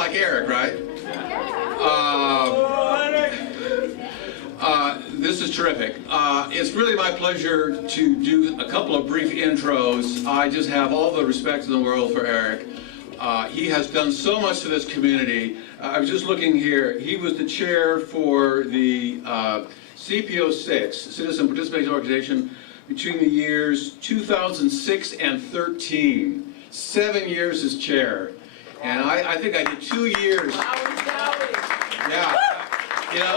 like Eric, right? This is terrific. It's really my pleasure to do a couple of brief intros. I just have all the respect in the world for Eric. He has done so much to this community. I was just looking here. He was the chair for the CPO6, Citizen Participation Organization, between the years 2006 and 13. 7 years as chair. And I think I did 2 years. Yeah. You know,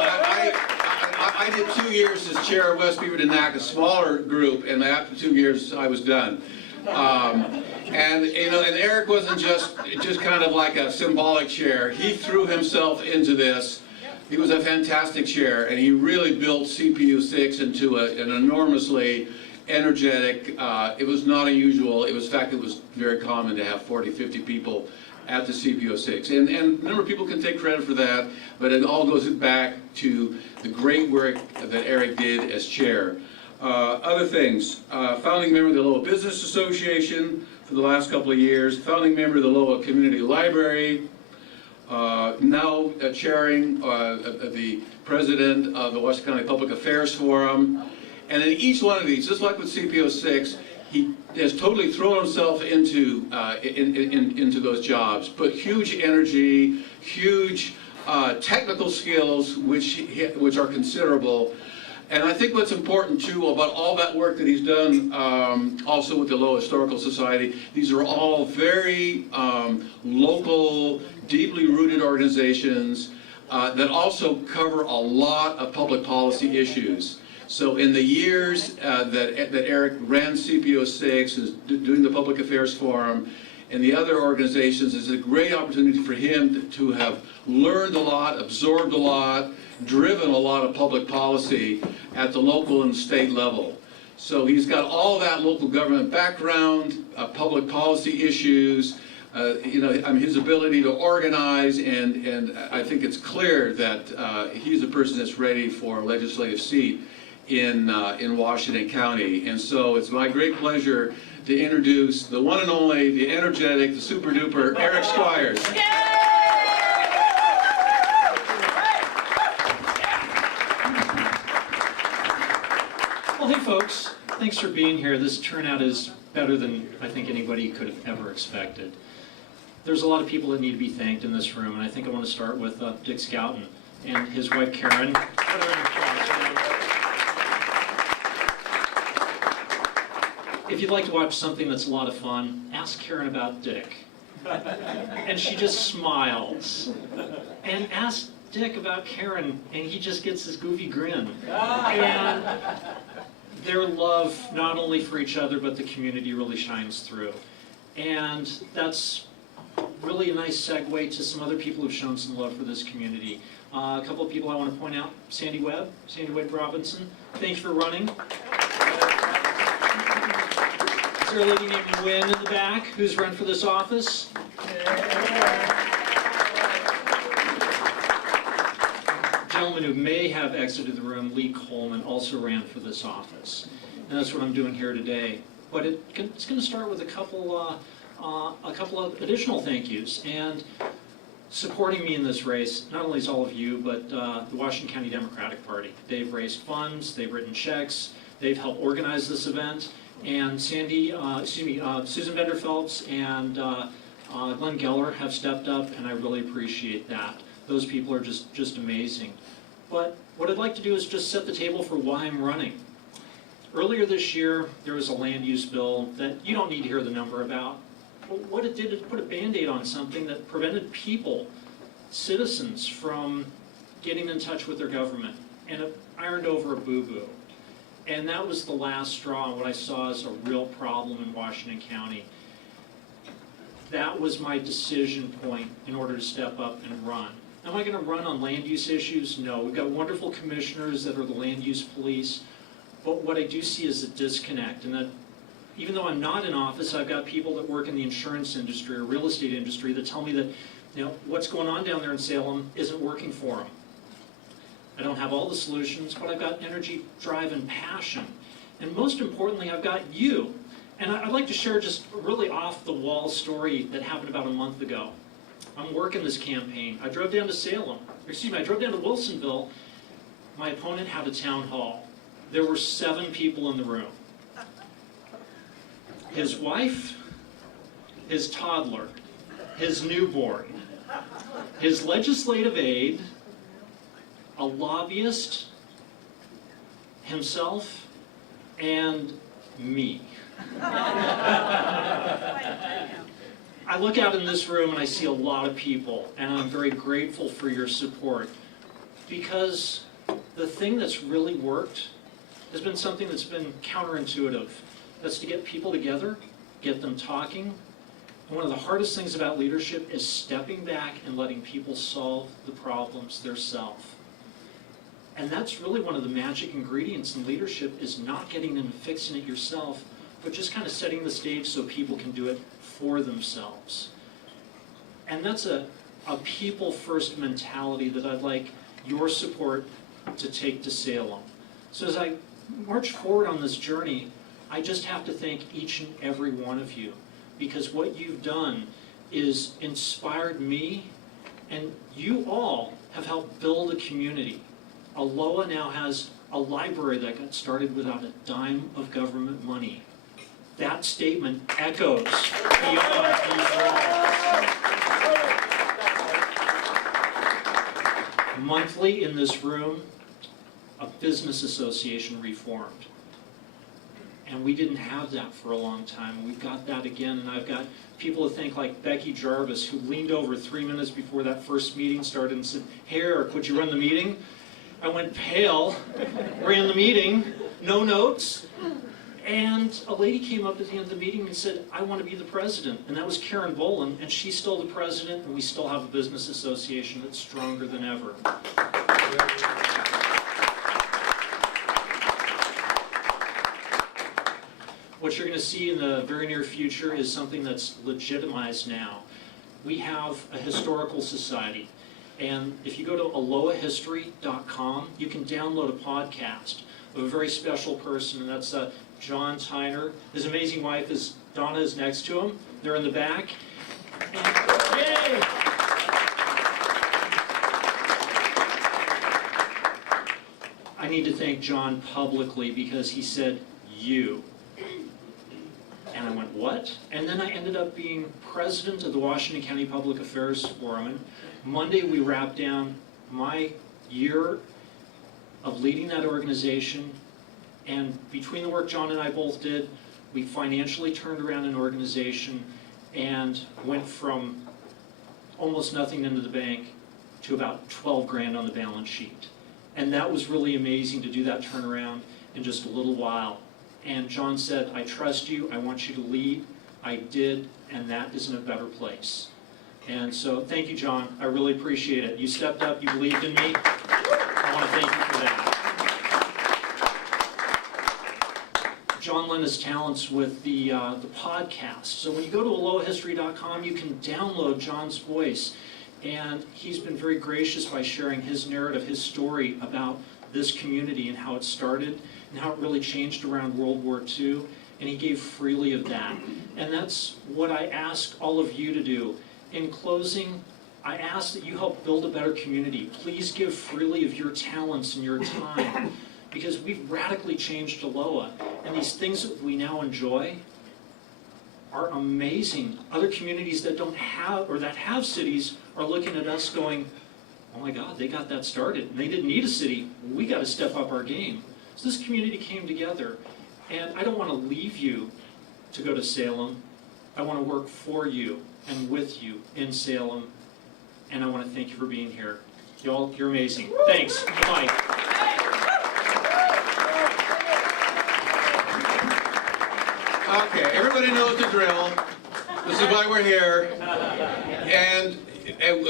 I did 2 years as chair of West Beaverton NAC, a smaller group, and after 2 years I was done. And you know, and Eric wasn't just kind of like a symbolic chair. He threw himself into this. He was a fantastic chair, and he really built CPU6 into an enormously energetic. It was not unusual. In fact, it was very common to have 40, 50 people at the CPO6. And a number of people can take credit for that, but it all goes back to the great work that Eric did as chair. Other things, founding member of the Lowell Business Association for the last couple of years, founding member of the Lowell Community Library, now chairing the president of the Washington County Public Affairs Forum. And in each one of these, just like with CPO6, he has totally thrown himself into those jobs, put huge energy, huge technical skills, which are considerable. And I think what's important too about all that work that he's done, also with the Lowell Historical Society, these are all very local, deeply rooted organizations that also cover a lot of public policy issues. So in the years that Eric ran CPO6, is doing the Public Affairs Forum, and the other organizations, it's a great opportunity for him to have learned a lot, absorbed a lot, driven a lot of public policy at the local and state level. So he's got all that local government background, public policy issues, you know, I mean, his ability to organize, and I think it's clear that he's a person that's ready for a legislative seat in Washington County. And so it's my great pleasure to introduce the one and only, the energetic, the super duper Eric Squires. Well, hey folks, thanks for being here. This turnout is better than I think anybody could have ever expected. There's a lot of people that need to be thanked in this room, and I think I want to start with Dick Scouten and his wife Karen. If you'd like to watch something that's a lot of fun, ask Karen about Dick. And she just smiles. And ask Dick about Karen, and he just gets this goofy grin. And their love, not only for each other, but the community really shines through. And that's really a nice segue to some other people who've shown some love for this community. A couple of people I want to point out, Sandy Webb Robinson, thanks for running. Is there a lady named Wynn in the back who's run for this office? Gentleman who may have exited the room, Lee Coleman, also ran for this office. And that's what I'm doing here today. But it's going to start with a couple of additional thank yous. And supporting me in this race, not only is all of you, but the Washington County Democratic Party. They've raised funds, they've written checks, they've helped organize this event. And Susan Bender Phelps and Glenn Geller have stepped up, and I really appreciate that. Those people are just amazing. But what I'd like to do is just set the table for why I'm running. Earlier this year, there was a land use bill that you don't need to hear the number about. But what it did is put a Band-Aid on something that prevented people, citizens, from getting in touch with their government, and it ironed over a boo-boo. And that was the last straw on what I saw as a real problem in Washington County. That was my decision point in order to step up and run. Am I going to run on land use issues? No. We've got wonderful commissioners that are the land use police. But what I do see is a disconnect, and that even though I'm not in office, I've got people that work in the insurance industry or real estate industry that tell me that, you know, what's going on down there in Salem isn't working for them. I don't have all the solutions, but I've got energy, drive, and passion. And most importantly, I've got you. And I'd like to share just a really off-the-wall story that happened about a month ago. I'm working this campaign. I drove down to Salem. Excuse me, I drove down to Wilsonville. My opponent had a town hall. There were 7 people in the room. His wife, his toddler, his newborn, his legislative aide, a lobbyist, himself, and me. I look out in this room and I see a lot of people, and I'm very grateful for your support, because the thing that's really worked has been something that's been counterintuitive. That's to get people together, get them talking. And one of the hardest things about leadership is stepping back and letting people solve the problems themselves. And that's really one of the magic ingredients in leadership, is not getting in and fixing it yourself, but just kind of setting the stage so people can do it for themselves. And that's a people-first mentality that I'd like your support to take to Salem. So as I march forward on this journey, I just have to thank each and every one of you, because what you've done is inspired me, and you all have helped build a community. Aloha now has a library that got started without a dime of government money. That statement echoes beyond these walls. Monthly in this room, a business association reformed. And we didn't have that for a long time. We've got that again, and I've got people to thank, like Becky Jarvis, who leaned over 3 minutes before that first meeting started and said, "Hey, Eric, would you run the meeting?" I went pale, ran the meeting, no notes, and a lady came up at the end of the meeting and said, "I want to be the president." And that was Karen Boland, and she's still the president, and we still have a business association that's stronger than ever. What you're going to see in the very near future is something that's legitimized now. We have a historical society. And if you go to alohahistory.com, you can download a podcast of a very special person, and that's John Tyner. His amazing wife is Donna, is next to him. They're in the back. And, yay! I need to thank John publicly, because he said, "You." And I went, "What?" And then I ended up being president of the Washington County Public Affairs Forum. Monday we wrapped down my year of leading that organization, and between the work John and I both did, we financially turned around an organization and went from almost nothing into the bank to about 12 grand on the balance sheet. And that was really amazing to do that turnaround in just a little while. And John said, "I trust you, I want you to lead." I did, and that is in a better place. And so thank you, John. I really appreciate it. You stepped up, you believed in me. I want to thank you for that. John lent his talents with the podcast. So when you go to alohahistory.com, you can download John's voice. And he's been very gracious by sharing his narrative, his story about this community and how it started and how it really changed around World War II. And he gave freely of that. And that's what I ask all of you to do. In closing, I ask that you help build a better community. Please give freely of your talents and your time, because we've radically changed Aloha, and these things that we now enjoy are amazing. Other communities that don't have, or that have cities, are looking at us going, "Oh my God, they got that started, and they didn't need a city. We got to step up our game." So this community came together, and I don't want to leave you to go to Salem. I want to work for you and with you in Salem, and I want to thank you for being here. Y'all, you're amazing. Thanks. Bye. Okay, everybody knows the drill. This is why we're here. And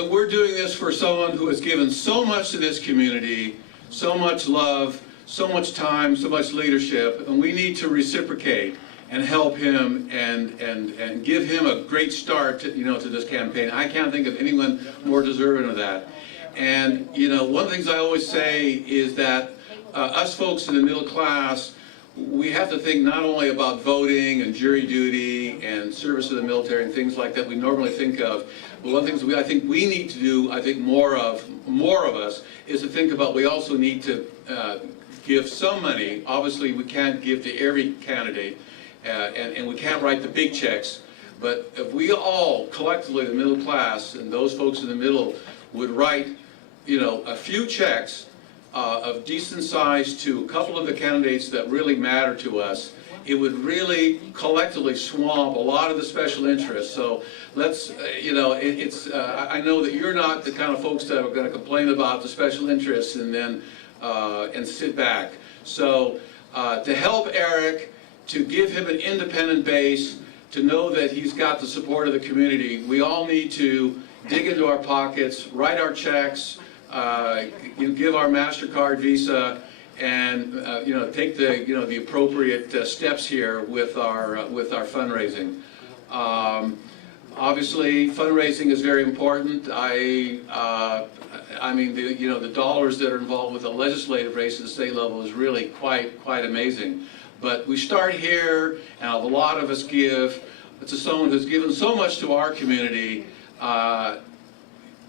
we're doing this for someone who has given so much to this community, so much love, so much time, so much leadership, and we need to reciprocate and help him and give him a great start to, to this campaign. I can't think of anyone more deserving of that. And one of the things I always say is that us folks in the middle class, we have to think not only about voting and jury duty and service to the military and things like that we normally think of, but one of the things I think we need to do, I think more of us, is to think about we also need to give some money. Obviously, we can't give to every candidate, and we can't write the big checks. But if we all, collectively, the middle class and those folks in the middle, would write, a few checks of decent size to a couple of the candidates that really matter to us, it would really collectively swamp a lot of the special interests. So let's, I know that you're not the kind of folks that are going to complain about the special interests and then and sit back. So to help Eric, to give him an independent base, to know that he's got the support of the community, we all need to dig into our pockets, write our checks, give our MasterCard, Visa, and take the appropriate steps here with our fundraising. Obviously, fundraising is very important. I mean, the dollars that are involved with the legislative race at the state level is really quite amazing. But we start here, and a lot of us give to someone who's given so much to our community.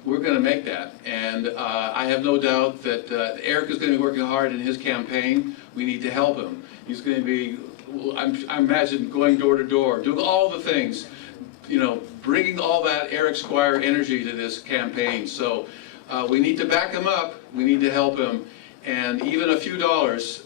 We're going to make that, and I have no doubt that Eric is going to be working hard in his campaign. We need to help him. He's going to be, I imagine, going door to door, doing all the things, bringing all that Eric Squire energy to this campaign. So we need to back him up. We need to help him, and even a few dollars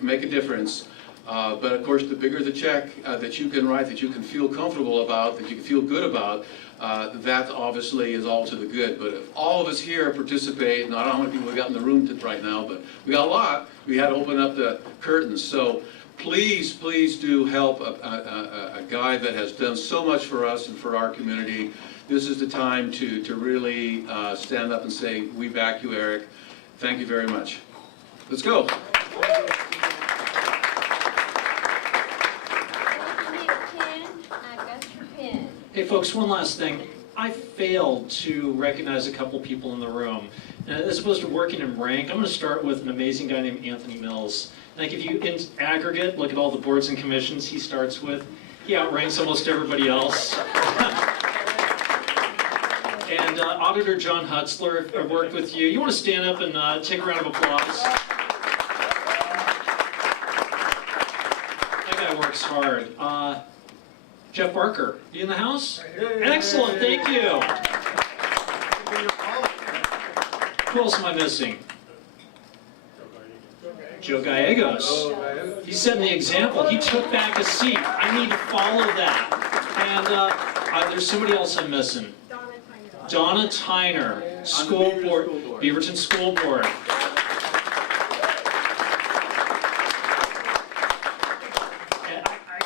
make a difference. But of course, the bigger the check that you can write, that you can feel comfortable about, that you can feel good about, that obviously is all to the good. But if all of us here participate, and I don't know how many people we got in the room right now, but we got a lot, we had to open up the curtains. So please do help a guy that has done so much for us and for our community. This is the time to really stand up and say, we back you, Eric. Thank you very much. Let's go. Hey folks, one last thing. I failed to recognize a couple people in the room. As opposed to working in rank, I'm going to start with an amazing guy named Anthony Mills. Like if you, in aggregate, look at all the boards and commissions he starts with, he outranks almost everybody else. And Auditor John Hutzler, I worked with you. You want to stand up and take a round of applause? That guy works hard. Jeff Barker, you in the house? Excellent, thank you. Who else am I missing? Joe Gallegos. He's setting the example. He took back a seat. I need to follow that. And there's somebody else I'm missing. Donna Tyner, school board, Beaverton School Board.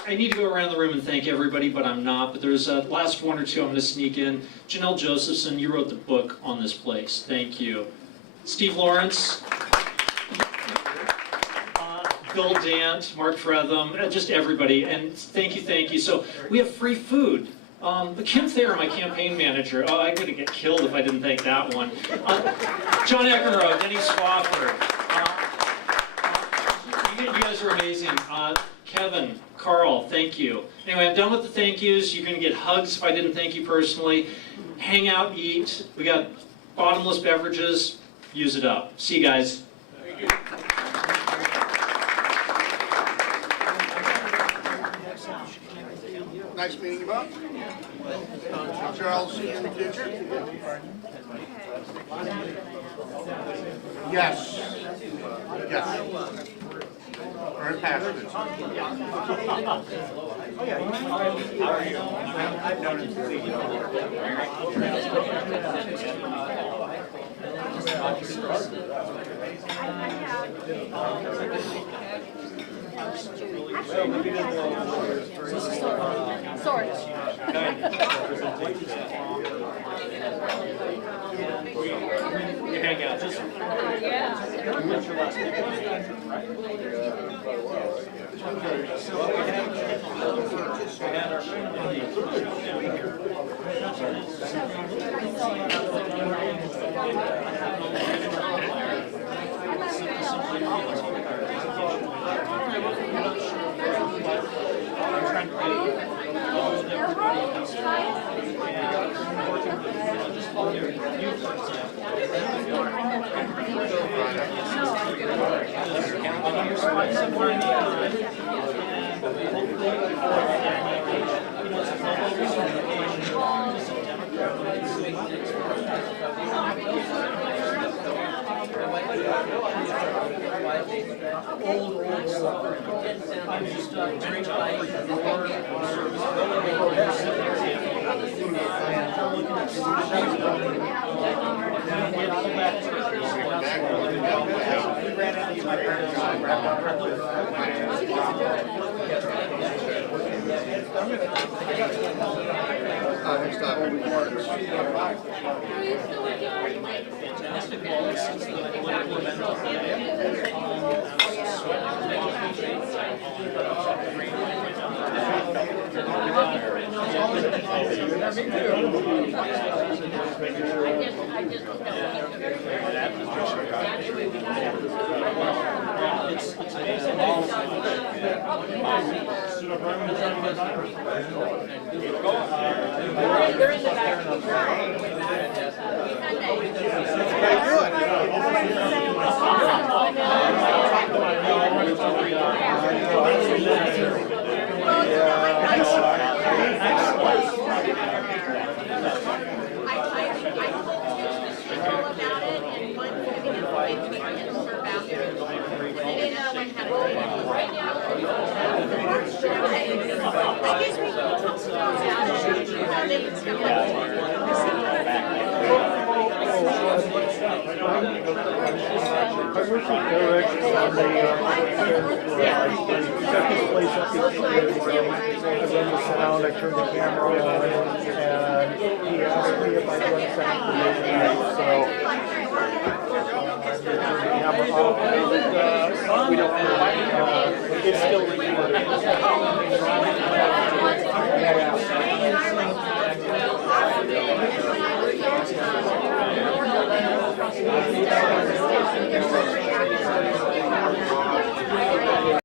I need to go around the room and thank everybody, but I'm not. But there's last one or two I'm going to sneak in. Janelle Josephson, you wrote the book on this place. Thank you. Steve Lawrence, Bill Dant, Mark Fretham, just everybody. And thank you. So we have free food. But Kim Thayer, my campaign manager, I'm going to get killed if I didn't thank that one. John Eckenroth, Denny Swafford. You guys are amazing. Kevin, Carl, thank you. Anyway, I'm done with the thank yous. You're going to get hugs if I didn't thank you personally. Hang out, eat. We got bottomless beverages. Use it up. See you guys. Thank you. Nice meeting you both. Charles, see you in the future? Yes. Very passionate. How are you? I've noticed you. Sorry. You hang out. Just what's your last name? I turned the camera on, and he asked me if I'd run sound for so the camera off. We don't know. It's still recording.